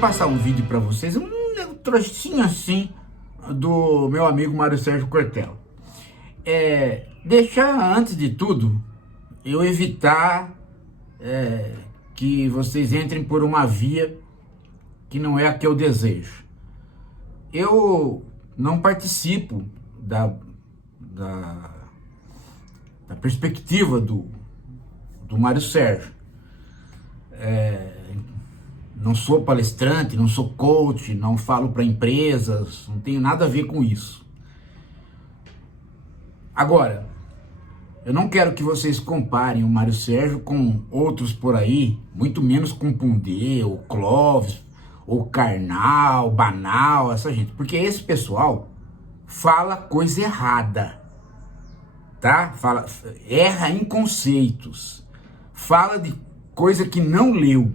passar um vídeo para vocês, um trocinho assim do meu amigo Mário Sérgio Cortella. Deixar, antes de tudo, eu evitar que vocês entrem por uma via que não é a que eu desejo. Eu não participo da perspectiva do Mário Sérgio. Não sou palestrante, não sou coach, não falo para empresas, não tenho nada a ver com isso. Agora, eu não quero que vocês comparem o Mário Sérgio com outros por aí, muito menos com Pondé, ou Clóvis, ou Karnal, Banal, essa gente, porque esse pessoal fala coisa errada, tá? Erra em conceitos, fala de coisa que não leu.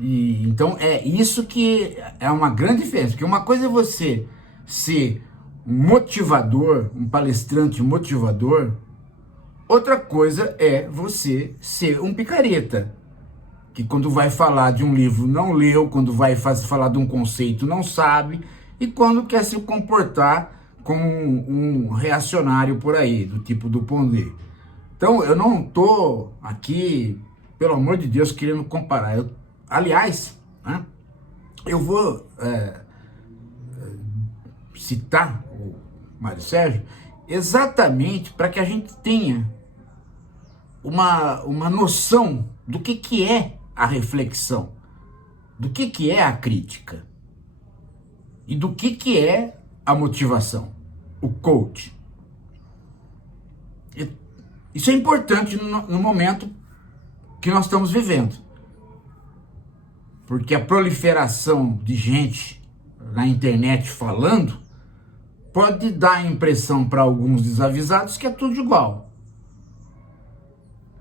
E então é isso que é uma grande diferença, porque uma coisa é você ser um motivador, um palestrante motivador, outra coisa é você ser um picareta, que quando vai falar de um livro não leu, quando vai falar de um conceito não sabe, e quando quer se comportar como um reacionário por aí, do tipo do Pondé. Então eu não tô aqui, pelo amor de Deus, querendo comparar. Aliás, né, eu vou citar o Mário Sérgio exatamente para que a gente tenha uma noção do que é a reflexão, do que é a crítica e do que é a motivação, o coach. Isso é importante no momento que nós estamos vivendo. Porque a proliferação de gente na internet falando pode dar a impressão para alguns desavisados que é tudo igual.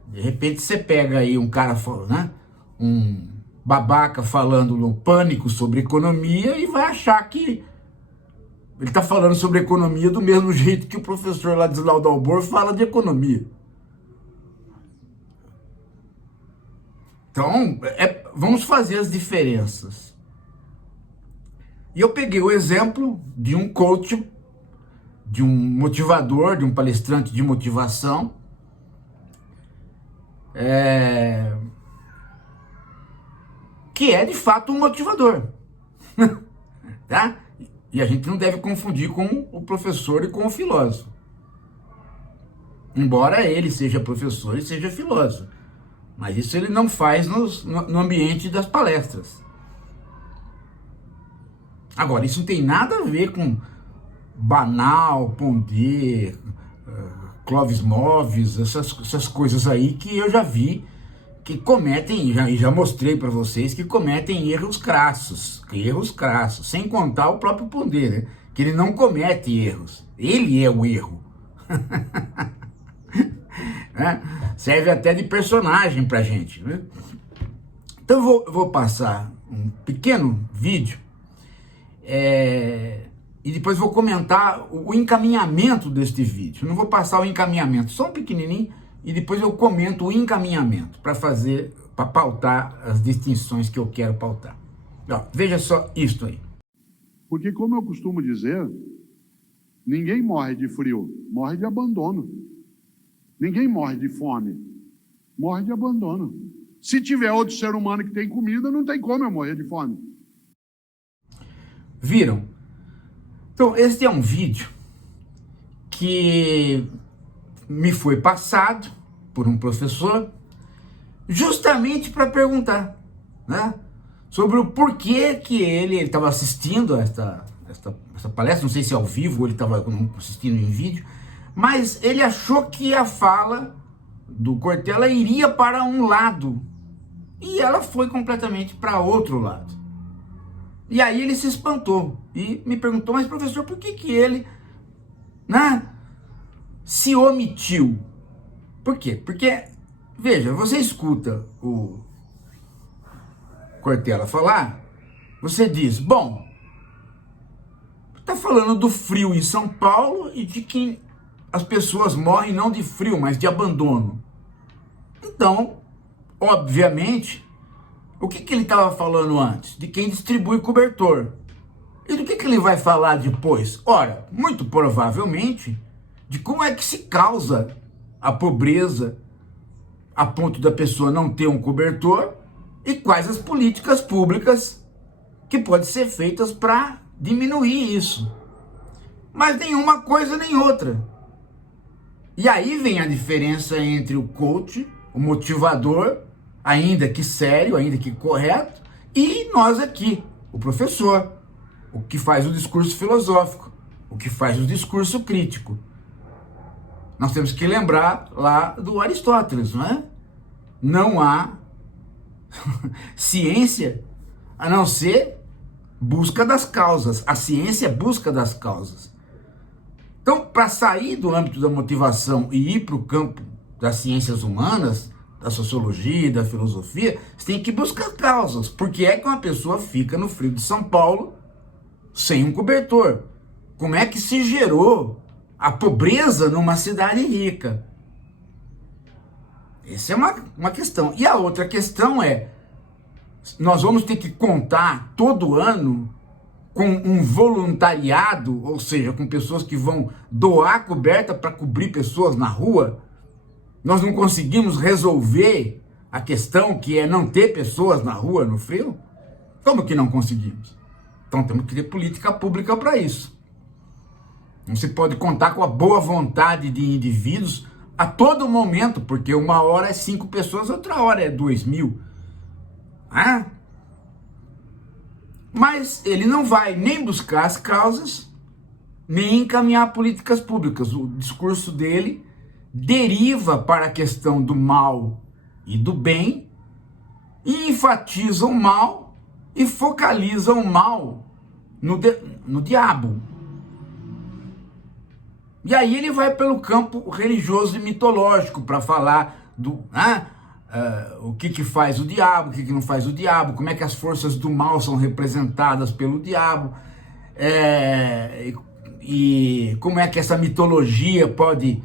De repente você pega aí um cara, né, um babaca falando no Pânico sobre economia e vai achar que ele está falando sobre economia do mesmo jeito que o professor Ladislau Dalbor fala de economia. Então, vamos fazer as diferenças. E eu peguei o exemplo de um coach, de um motivador, de um palestrante de motivação, que é de fato um motivador. Tá? E a gente não deve confundir com o professor e com o filósofo. Embora ele seja professor e seja filósofo. Mas isso ele não faz no ambiente das palestras. Agora, isso não tem nada a ver com Banal, Pondé, Clóvis Moves, essas coisas aí que eu já vi que cometem, e já mostrei para vocês, que cometem erros crassos, sem contar o próprio Pondé, né? Que ele não comete erros, ele é o erro. Serve até de personagem pra gente, né? Então eu vou passar um pequeno vídeo e depois vou comentar o encaminhamento deste vídeo. Eu não vou passar o encaminhamento, só um pequenininho, e depois eu comento o encaminhamento para pautar as distinções que eu quero pautar. Ó, veja só isto aí. Porque, como eu costumo dizer, ninguém morre de frio, morre de abandono. Ninguém morre de fome, morre de abandono. Se tiver outro ser humano que tem comida, não tem como eu morrer de fome. Viram? Então, este é um vídeo que me foi passado por um professor justamente para perguntar, né, sobre o porquê que ele estava assistindo a essa palestra, não sei se é ao vivo ou ele estava assistindo em vídeo, mas ele achou que a fala do Cortella iria para um lado e ela foi completamente para outro lado. E aí ele se espantou e me perguntou: mas professor, por que ele, né, se omitiu? Por quê? Porque, veja, você escuta o Cortella falar, você diz: bom, tá falando do frio em São Paulo e de que as pessoas morrem não de frio, mas de abandono. Então, obviamente, O que ele estava falando antes? De quem distribui cobertor. E do que ele vai falar depois? Ora, muito provavelmente, de como é que se causa a pobreza a ponto da pessoa não ter um cobertor e quais as políticas públicas que podem ser feitas para diminuir isso. Mas nenhuma coisa nem outra. E aí vem a diferença entre o coach, o motivador, ainda que sério, ainda que correto, e nós aqui, o professor, o que faz o discurso filosófico, o que faz o discurso crítico. Nós temos que lembrar lá do Aristóteles, não é? Não há ciência a não ser busca das causas. A ciência é busca das causas. Então, para sair do âmbito da motivação e ir para o campo das ciências humanas, da sociologia, da filosofia, você tem que buscar causas. Por que é que uma pessoa fica no frio de São Paulo sem um cobertor? Como é que se gerou a pobreza numa cidade rica? Essa é uma questão. E a outra questão é, nós vamos ter que contar todo ano com um voluntariado, ou seja, com pessoas que vão doar coberta para cobrir pessoas na rua. Nós não conseguimos resolver a questão que é não ter pessoas na rua no frio? Como que não conseguimos? Então temos que ter política pública para isso. Não se pode contar com a boa vontade de indivíduos a todo momento, porque uma hora é 5 pessoas, outra hora é 2.000. Mas ele não vai nem buscar as causas, nem encaminhar políticas públicas. O discurso dele deriva para a questão do mal e do bem, e enfatiza o mal e focaliza o mal no diabo. E aí ele vai pelo campo religioso e mitológico para falar do o que faz o diabo, o que não faz o diabo, como é que as forças do mal são representadas pelo diabo, e como é que essa mitologia pode,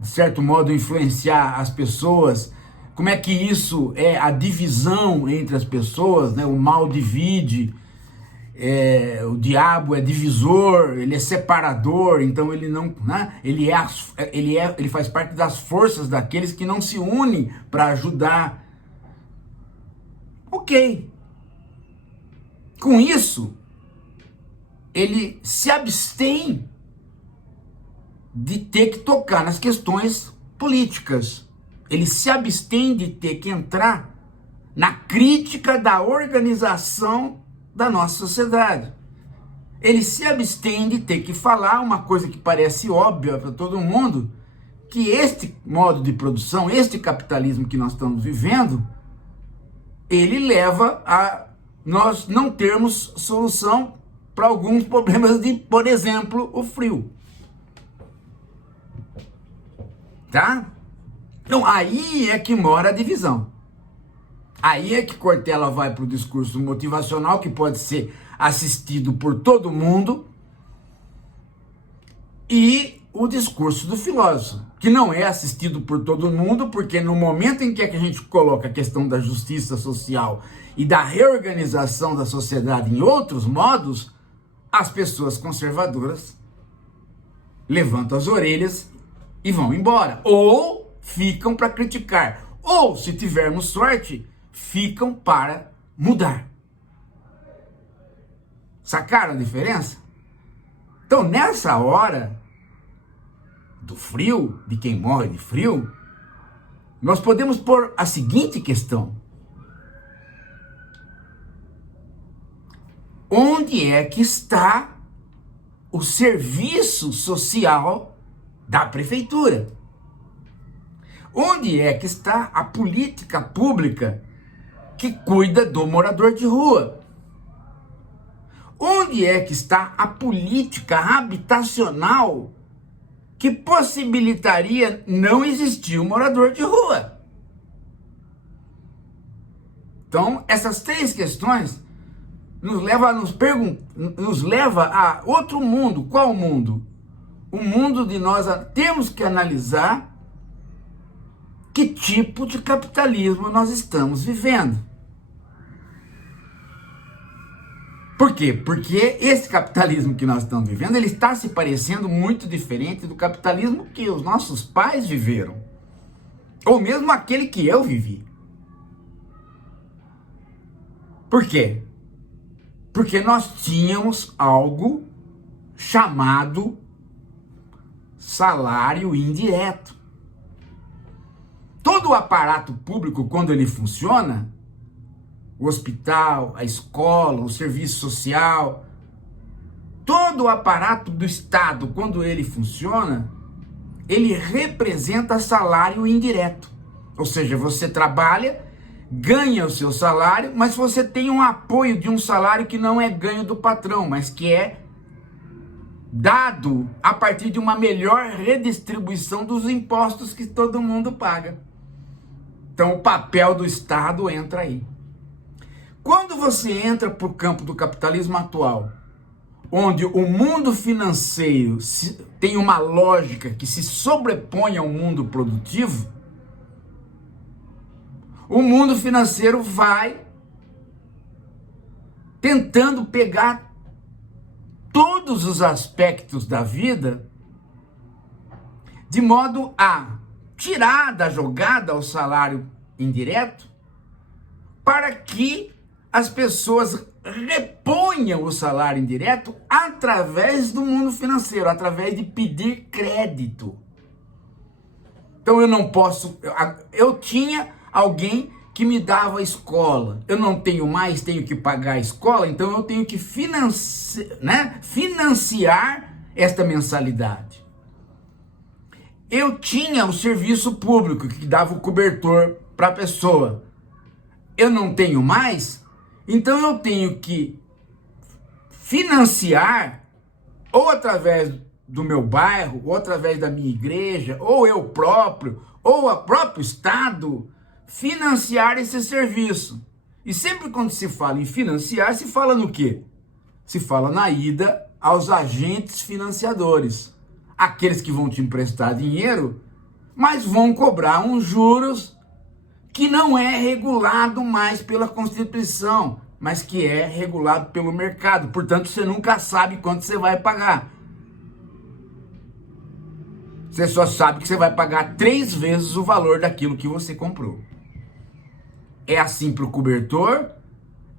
de certo modo, influenciar as pessoas, como é que isso é a divisão entre as pessoas, né? O mal divide, o diabo é divisor, ele é separador, então ele não, né? Ele faz parte das forças daqueles que não se unem para ajudar. Ok. Com isso, ele se abstém de ter que tocar nas questões políticas. Ele se abstém de ter que entrar na crítica da organização da nossa sociedade. Ele se abstém de ter que falar uma coisa que parece óbvia para todo mundo, que este modo de produção, este capitalismo que nós estamos vivendo, ele leva a nós não termos solução para alguns problemas de, por exemplo, o frio. Tá? Então aí é que mora a divisão. Aí é que Cortella vai para o discurso motivacional, que pode ser assistido por todo mundo, e o discurso do filósofo, que não é assistido por todo mundo, porque no momento em que a gente coloca a questão da justiça social e da reorganização da sociedade em outros modos, as pessoas conservadoras levantam as orelhas e vão embora, ou ficam para criticar, ou, se tivermos sorte, ficam para mudar. Sacaram a diferença? Então, nessa hora do frio, de quem morre de frio, nós podemos pôr a seguinte questão: onde é que está o serviço social da prefeitura? Onde é que está a política pública que cuida do morador de rua? Onde é que está a política habitacional que possibilitaria não existir um morador de rua? Então, essas três questões nos leva a outro mundo. Qual mundo? O mundo de nós temos que analisar que tipo de capitalismo nós estamos vivendo. Por quê? Porque esse capitalismo que nós estamos vivendo, ele está se parecendo muito diferente do capitalismo que os nossos pais viveram. Ou mesmo aquele que eu vivi. Por quê? Porque nós tínhamos algo chamado salário indireto. Todo o aparato público, quando ele funciona, o hospital, a escola, o serviço social, todo o aparato do Estado, quando ele funciona, ele representa salário indireto. Ou seja, você trabalha, ganha o seu salário, mas você tem um apoio de um salário que não é ganho do patrão, mas que é dado a partir de uma melhor redistribuição dos impostos que todo mundo paga. Então o papel do Estado entra aí. Quando você entra para o campo do capitalismo atual, onde o mundo financeiro tem uma lógica que se sobrepõe ao mundo produtivo, o mundo financeiro vai tentando pegar todos os aspectos da vida de modo a tirar da jogada o salário indireto para que as pessoas reponham o salário indireto através do mundo financeiro, através de pedir crédito. Então eu não posso, eu tinha alguém que me dava a escola, eu não tenho mais, tenho que pagar a escola, então eu tenho que financiar esta mensalidade. Eu tinha o serviço público que dava o cobertor para a pessoa, eu não tenho mais, então eu tenho que financiar, ou através do meu bairro, ou através da minha igreja, ou eu próprio, ou o próprio Estado, financiar esse serviço. E sempre quando se fala em financiar, se fala no quê? Se fala na ida aos agentes financiadores. Aqueles que vão te emprestar dinheiro, mas vão cobrar uns juros que não é regulado mais pela Constituição, mas que é regulado pelo mercado. Portanto, você nunca sabe quanto você vai pagar. Você só sabe que você vai pagar 3 vezes o valor daquilo que você comprou. É assim para o cobertor,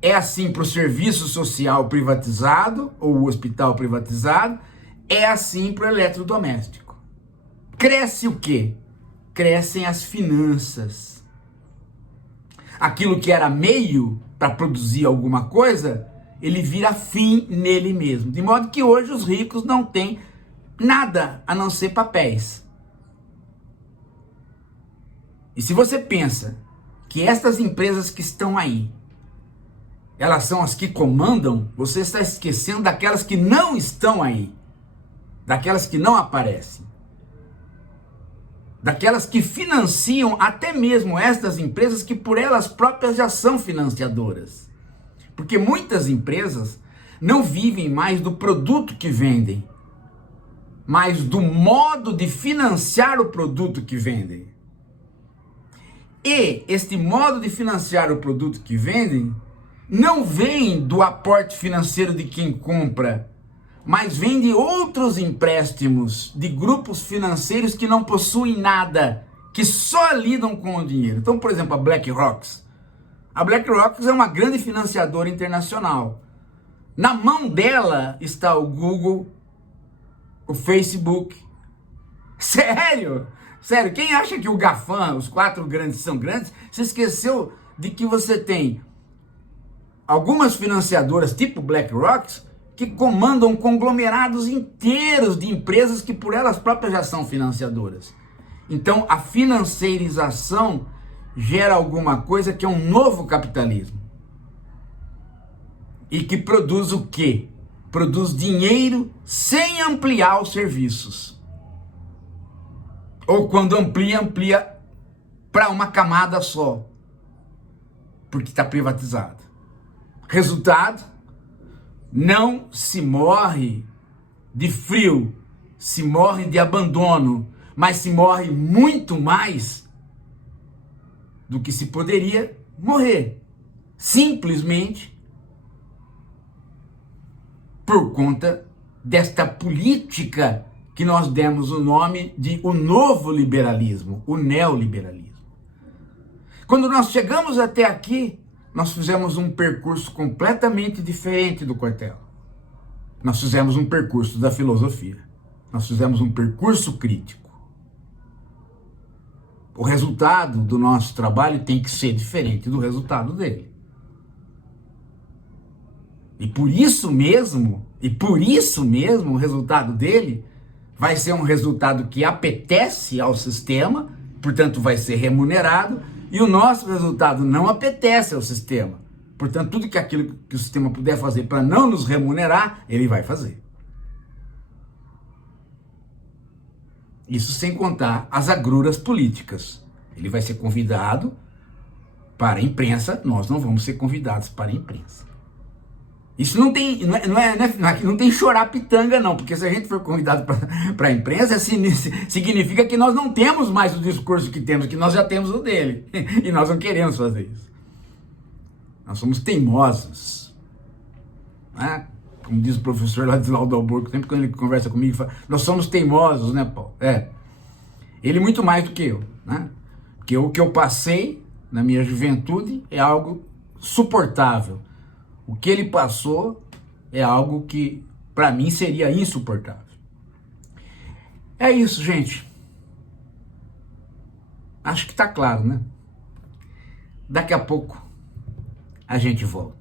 é assim para o serviço social privatizado, ou o hospital privatizado, é assim para o eletrodoméstico. Cresce o quê? Crescem as finanças. Aquilo que era meio para produzir alguma coisa, ele vira fim nele mesmo. De modo que hoje os ricos não têm nada a não ser papéis. E se você pensa que estas empresas que estão aí, elas são as que comandam, você está esquecendo daquelas que não estão aí, daquelas que não aparecem, daquelas que financiam até mesmo estas empresas que por elas próprias já são financiadoras. Porque muitas empresas não vivem mais do produto que vendem, mas do modo de financiar o produto que vendem. E este modo de financiar o produto que vendem não vem do aporte financeiro de quem compra, mas vem de outros empréstimos de grupos financeiros que não possuem nada, que só lidam com o dinheiro. Então, por exemplo, a BlackRock. A BlackRock é uma grande financiadora internacional. Na mão dela está o Google, o Facebook. Sério? Sério, quem acha que o GAFAM, os 4 grandes são grandes, se esqueceu de que você tem algumas financiadoras tipo BlackRock que comandam conglomerados inteiros de empresas que por elas próprias já são financiadoras. Então a financeirização gera alguma coisa que é um novo capitalismo. E que produz o quê? Produz dinheiro sem ampliar os serviços. Ou quando amplia para uma camada só. Porque está privatizado. Resultado, não se morre de frio, se morre de abandono, mas se morre muito mais do que se poderia morrer. Simplesmente por conta desta política que nós demos o nome de o novo liberalismo, o neoliberalismo. Quando nós chegamos até aqui, nós fizemos um percurso completamente diferente do Cortella. Nós fizemos um percurso da filosofia. Nós fizemos um percurso crítico. O resultado do nosso trabalho tem que ser diferente do resultado dele. E por isso mesmo, o resultado dele vai ser um resultado que apetece ao sistema, portanto vai ser remunerado, e o nosso resultado não apetece ao sistema. Portanto, tudo aquilo que o sistema puder fazer para não nos remunerar, ele vai fazer. Isso sem contar as agruras políticas. Ele vai ser convidado para a imprensa, nós não vamos ser convidados para a imprensa. Isso não tem chorar pitanga, não, porque se a gente for convidado para a imprensa, significa que nós não temos mais o discurso que temos, que nós já temos o dele. E nós não queremos fazer isso. Nós somos teimosos. Né? Como diz o professor lá de Laudoburgo, sempre quando ele conversa comigo, ele fala, nós somos teimosos, né, Paulo? Ele muito mais do que eu, né? Porque o que eu passei na minha juventude é algo suportável. O que ele passou é algo que, para mim, seria insuportável. É isso, gente. Acho que tá claro, né? Daqui a pouco a gente volta.